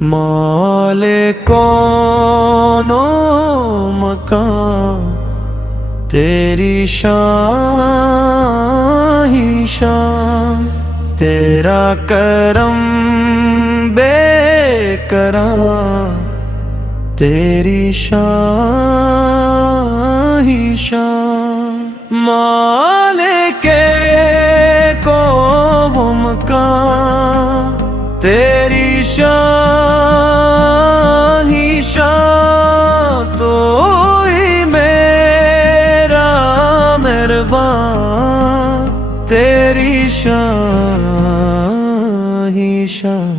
मौले कौनो मकान तेरी शान ही शान, तेरा करम बेकरार, तेरी शान ही शान। मालिके को मकान तेरी शान ही शान, तो ही मेरा मेहरबान, तेरी शान ही शान।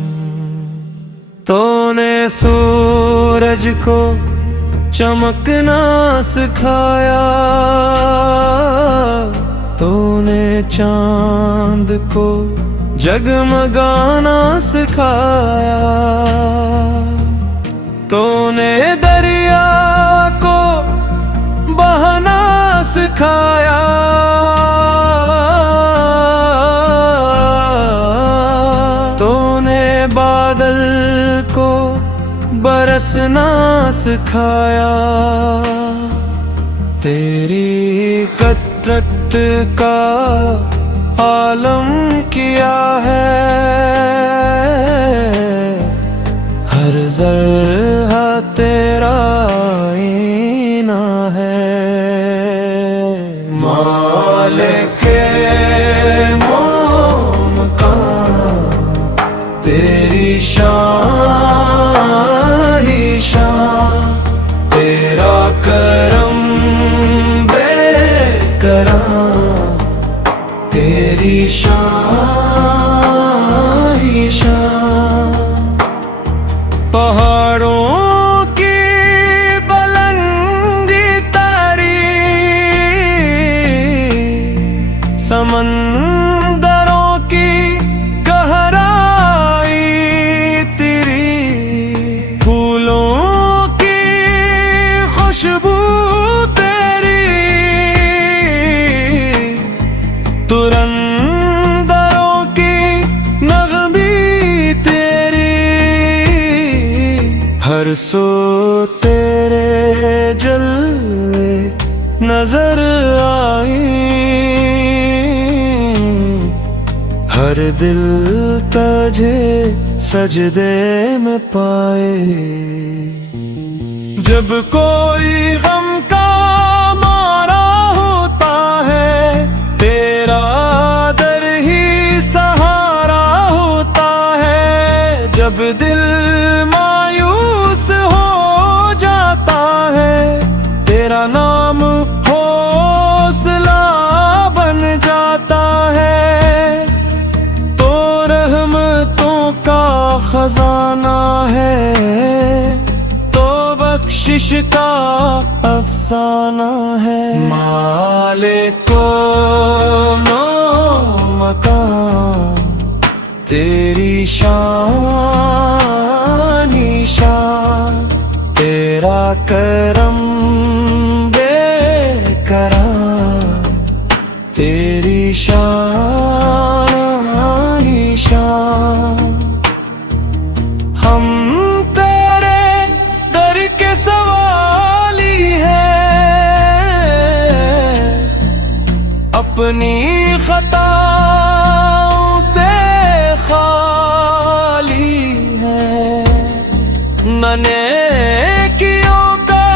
तूने सूरज को चमकना सिखाया, तूने चांद को जगमगाना सिखाया, तूने दरिया को बहना सिखाया, तूने बादल को बरसना सिखाया, तेरी कदरत का आलम किया है, हर ज़र्रा तेरा आईना है। मालिके मकान तेरी शान ही शान, तेरा करम बेकरार, तेरी शान ही शान। पहाड़ों की बुलंदी तारी, समंदरों की गहराई तेरी, फूलों की खुशबू तेरी, तुरंदरों की नगमी तेरी, हर सो तेरे जलवे नजर आई, हर दिल तुझे सजदे में पाए। जब कोई गम का मारा होता है, तेरा दर ही सहारा होता है, जब दिल मायूस हो जाता है, तेरा नाम हौसला बन जाता है, तो रहमतों का खजाना है, तो बख्शिश का अफसाना है। मालिको मकान तेरी शान ही शान, तेरा करम बेकरार, तेरी शान ही शान। हम तेरे दर के सवाली हैं, अपनी खताओं से खाली है, न नेकियों का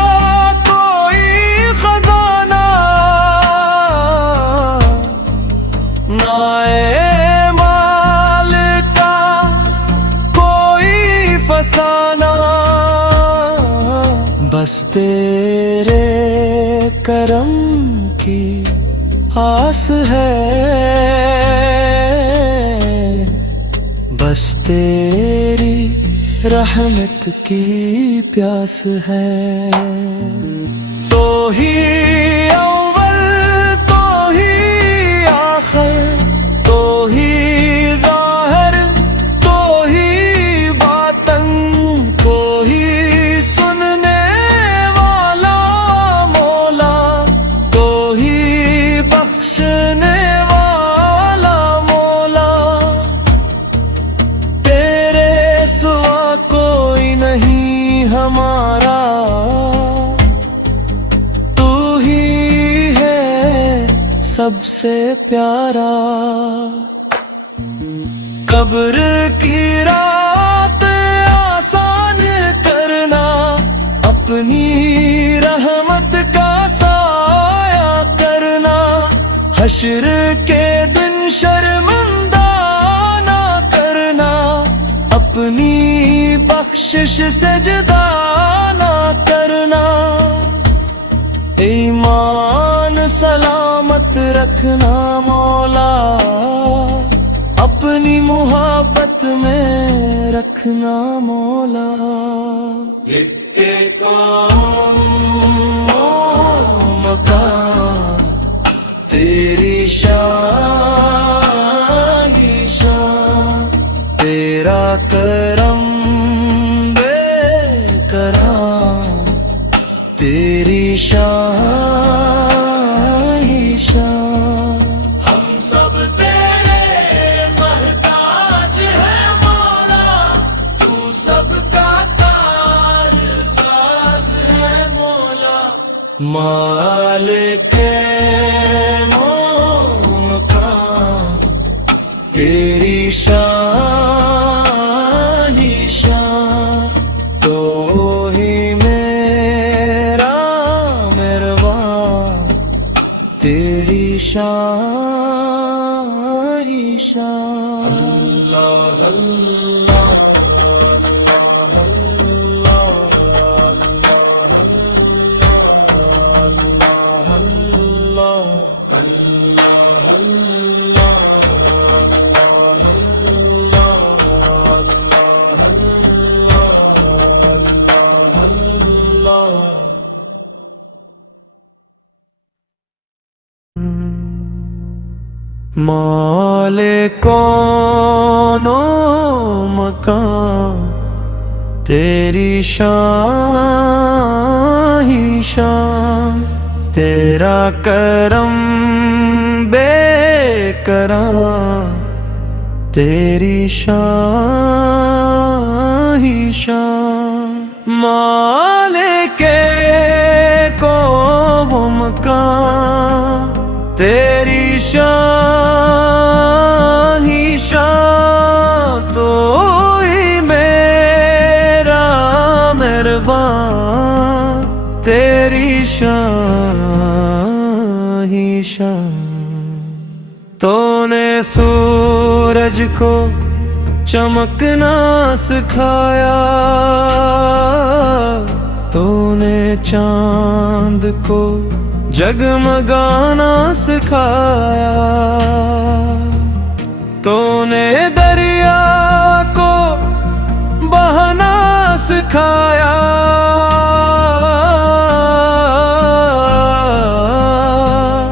कोई खजाना, ना माल का कोई फसाना, बस तेरे करम की आस है, बस तेरी रहमत की प्यास है। तो ही अव्वल तो ही आखिर, तो ही ज़ाहिर तो ही बातन, को ही सुनने वाला मौला, तो ही बख्शने वाला मौला, तेरे सिवा को हमारा, तू ही है सबसे प्यारा। कब्र की रात आसान करना, अपनी रहमत का साया करना। हश्र के दिन शर्मिंदा ना करना, अपनी बख्शिश से जुदा ना करना। ईमान सलामत रखना मौला, अपनी मुहब्बत में रखना मौला। लिखे कौन मकान तेरी शान ही शान, तेरा करम बेकराम, तेरी शान ही शान। हम सब तेरे महताज है मौला, तू सबका कारसाज है मौला। मालिक मकान तेरी शान ही शान, तो ही मेरा मेहरबान, तेरी शान ही शान। अल्लाह अल्लाह मौले कौनो मकान तेरी शान ही शान, तेरा करम बेकराम, तेरी शान ही शान। मालिके को मकान तेरी शान ही शान, तो ही मेरा मेहरबान, तेरी शान ही शान। तूने सूरज को चमकना सिखाया, तूने चांद को जगमगाना सिखाया, तूने दरिया को बहना सिखाया,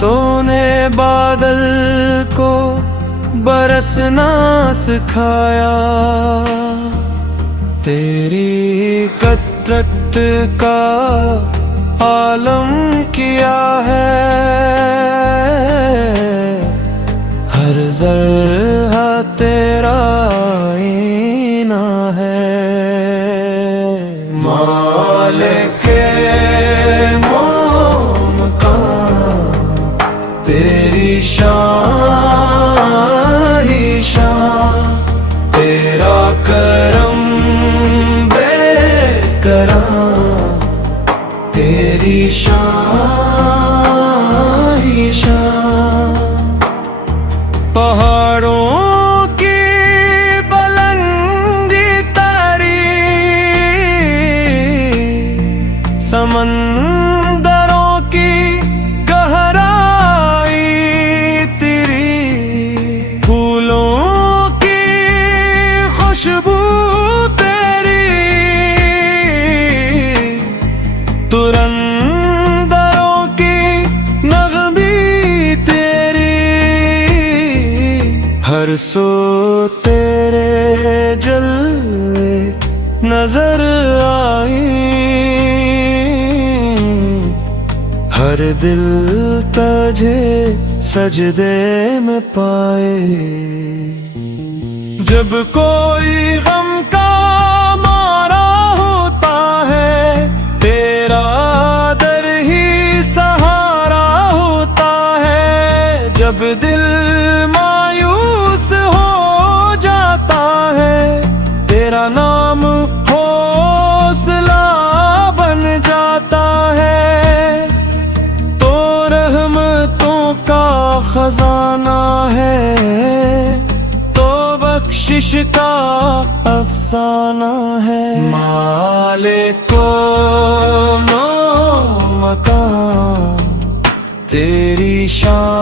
तूने बादल को बरसना सिखाया। तेरी कदरत का आलम किया है, हर ज़र्रा तेरा आईना है। मालिके मकान तेरी शान ही शान, तेरा करम बेकराम, तेरी शान ही शान। पहाड़ों की बुलंदी तारी, समंदरों की गहराई तेरी, फूलों की खुशबू तेरी, तुरंदरों की नगमी तेरी, हर सो तेरे जलवे नजर आई, हर दिल तुझे सजदे में पाए। जब कोई गम का मारा होता है, तेरा नाम हौसला बन जाता है, तो रहमतों का खजाना है, तो बख्शिश का अफसाना है। मालिको नो मकान, तेरी शान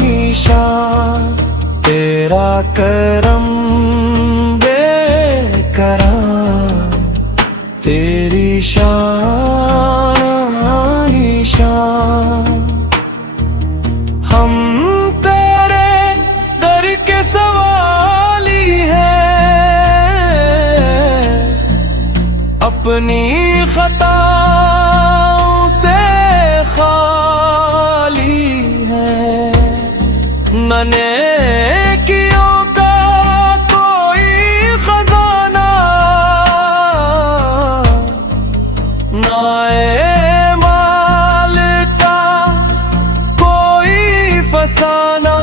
ही शान, तेरा करम बेकरार, तेरी शान ही शान। हम तेरे दर के सवाली हैं, अपनी खताओं से खाली है, न नेकियों का कोई खजाना, ना माल का कोई फसाना।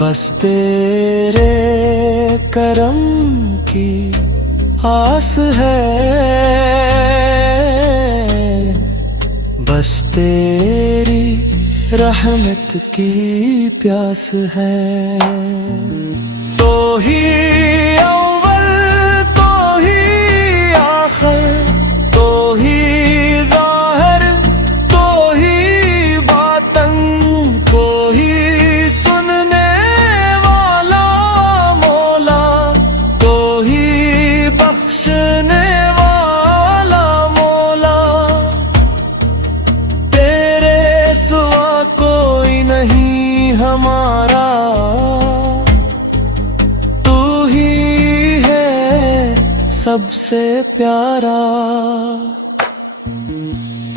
बस तेरे करम की आस है, बस तेरी रहमत की प्यास है। तो ही अव्वल तो ही आखिर, तो ही ज़ाहिर तो ही बातन, को ही सुनने वाला मौला, तो ही बख्शने वाला मौला। तेरे सिवा कोई नहीं हमारा, तू ही है सबसे प्यारा।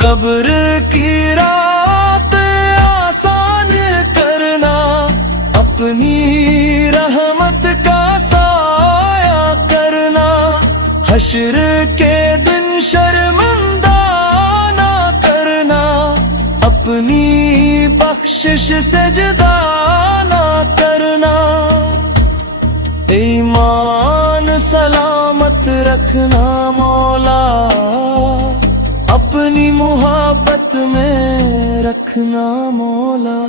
कब्र की रात आसान करना, अपनी रहमत का साया करना, हश्र के दिन शर्मिंदा ना करना, अपनी बख्शिश से जुदा ना करना। ईमान सलामत रखना मौला, अपनी मुहब्बत में रखना मौला।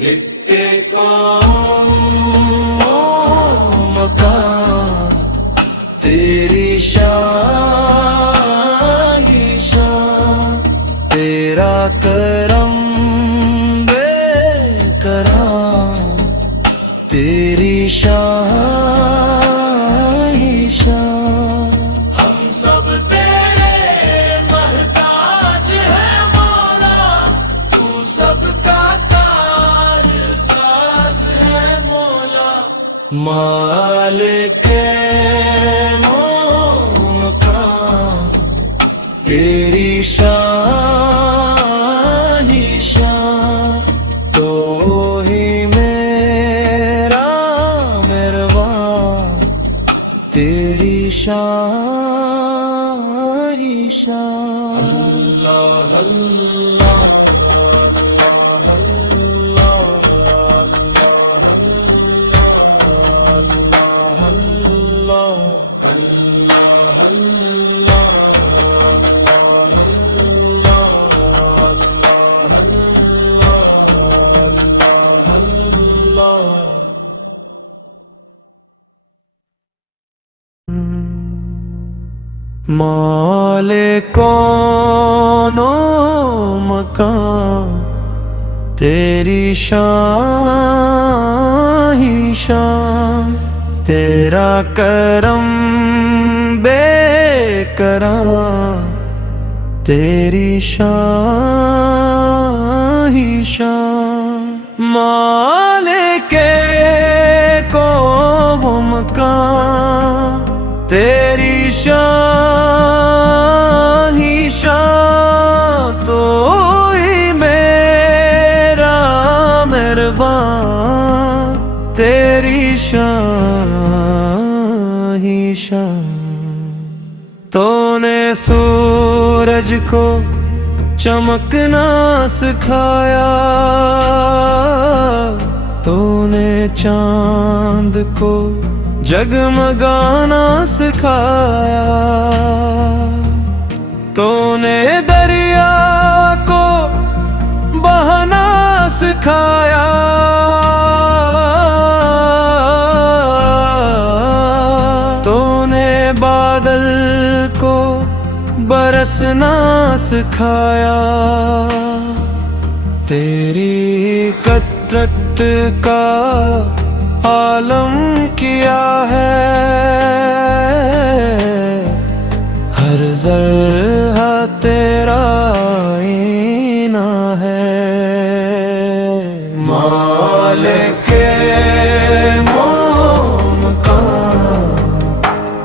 लिखते कौन मकान, तेरी शान ही शान, तेरा करम बेकरार, तेरी शान ही शान। हम सब तेरे महताज है मौला, तू सबका कारसाज है मौला। मालिक मकान, तेरी शान ही शान, तो ही मेरा मेहरबान, तेरी शान ही शान। अल्लाह अल्लाह मालिकोनो मकान, तेरी शान ही शान, तेरा करम बेकरार, तेरी शान ही शान। मालिके को मकान, तेरी शान ही शान, तो ही मेरा मेहरबान, तेरी शान ही शान। तूने सूरज को चमकना सिखाया, तूने चांद को जगमगाना सिखाया, तूने दरिया को बहना सिखाया, तूने बादल को बरसना सिखाया। तेरी कतरत का आलम किया है, हर ज़र्रा तेरा आईना है। मालिके मकाम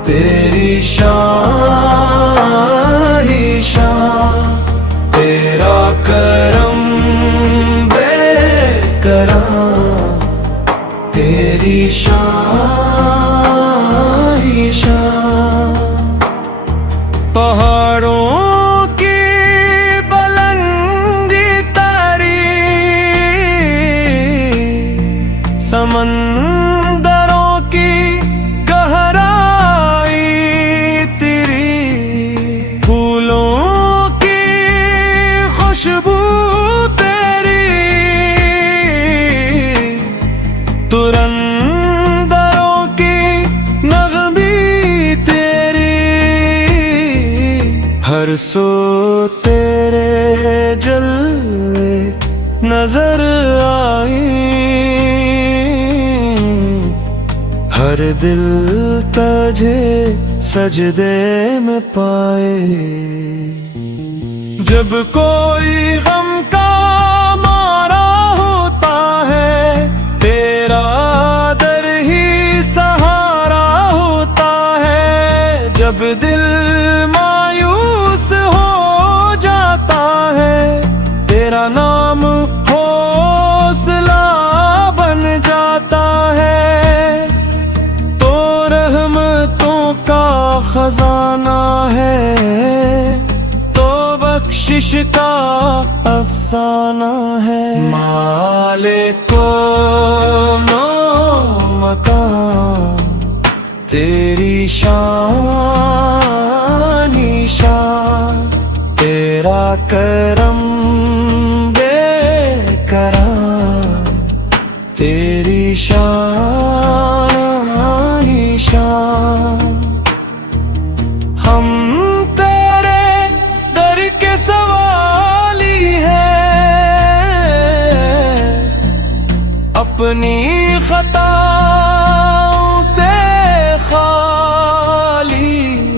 तेरी शान ही शान, तेरा करम बेकरार, तेरी शान ही शान। पहाड़ों की बुलंदी तारी, समंदरों की गहराई तेरी, फूलों की खुशबू तेरी, तुरंदरों की नगमी तेरी, हर सो तेरे जलवे नजर आई, हर दिल तुझे सजदे में पाए। जब कोई गम का मारा होता है, तेरा दर ही सहारा होता है। जब दिल मायूस हो जाता है, तेरा नाम हौसला बन जाता है। तो रहमतों का खजाना है, तो बख्शिश का अफसाना है। मालिको मकाम तेरी शान ही शान, तेरा करम बेकरार, तेरी शान ही शान। हम तेरे दर के सवाली हैं, अपनी खताओं से खाली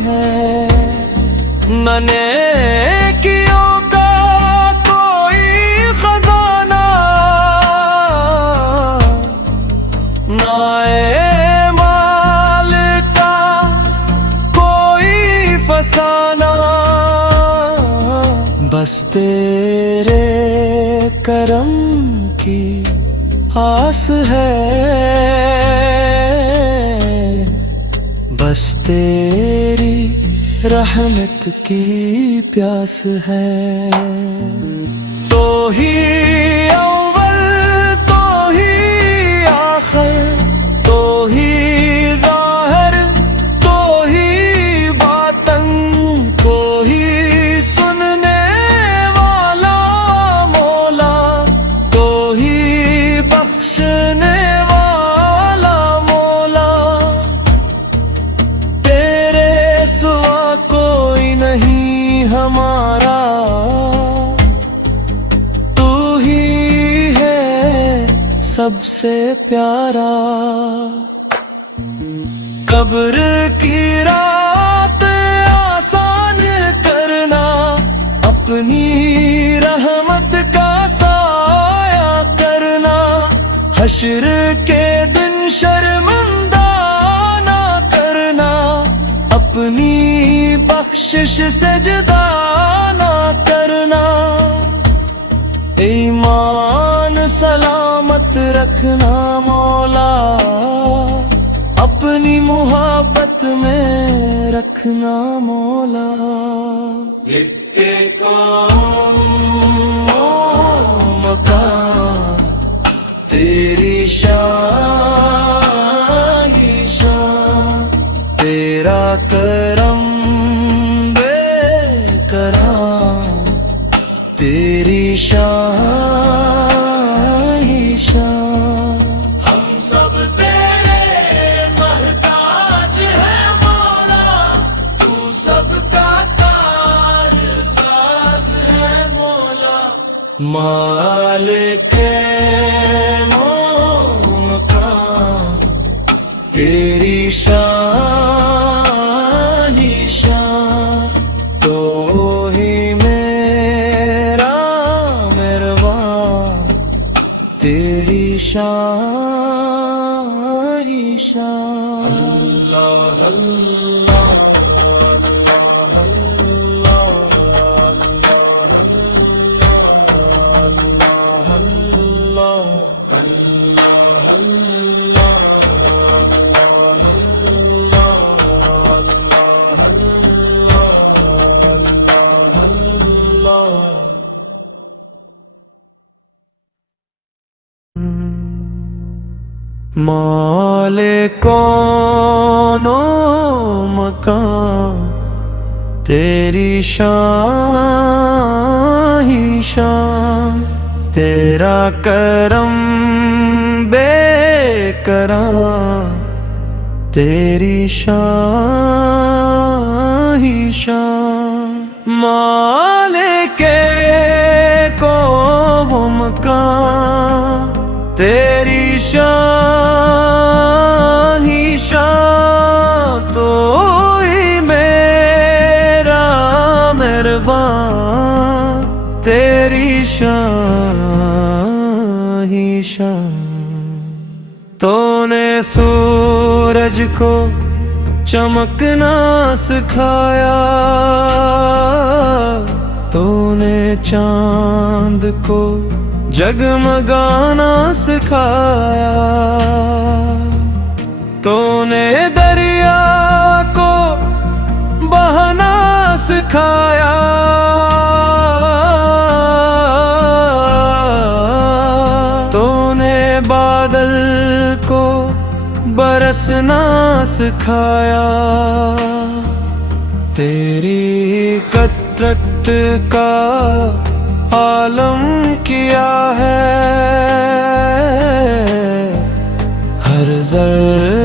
है। न नेकियों का कोई खजाना, ना माल का कोई फसाना, बस तेरे करम की आस है, बस तेरी रहमत की प्यास है। तो ही अव्वल तो ही आखिर, तो ही ज़ाहिर तो ही बातन, को ही सुनने वाला मौला, तो ही बख्शने वाला मौला। तेरे सिवा कोई नहीं हमारा, तू ही है सबसे प्यारा। कब्र की रात आसान करना, अपनी रहमत का साया करना, हश्र के दिन शर्मिंदा ना करना, अपनी बख्शिश से जुदा ना करना। ईमान सलामत रखना मौला, अपनी मुहब्बत में रखना मौला। मकाम तेरी करम बेकरार, तेरी शान ही शान। हम सब तेरे मोहताज है मौला, तू सबका ताज साज है मौला। मालिक मकान, तेरी शान ही शान। तो ही मेरा मेहरबान, तेरी शान ही शान। अल्लाह अल्लाह मौले कौनो मकान, तेरी शान ही शान। तेरा करम बेकरार, तेरी शान ही शान। मालिके को मकान, तेरी शान ही शान। तो ही मेरा मेहरबान, तेरी शान ही शान। तूने सूरज को चमकना सिखाया, तूने चांद को जगमगाना सिखाया, तूने दरिया को बहना सिखाया, तूने बादल को बरसना सिखाया। तेरी कदरत का आलम किया है, हर ज़र्रे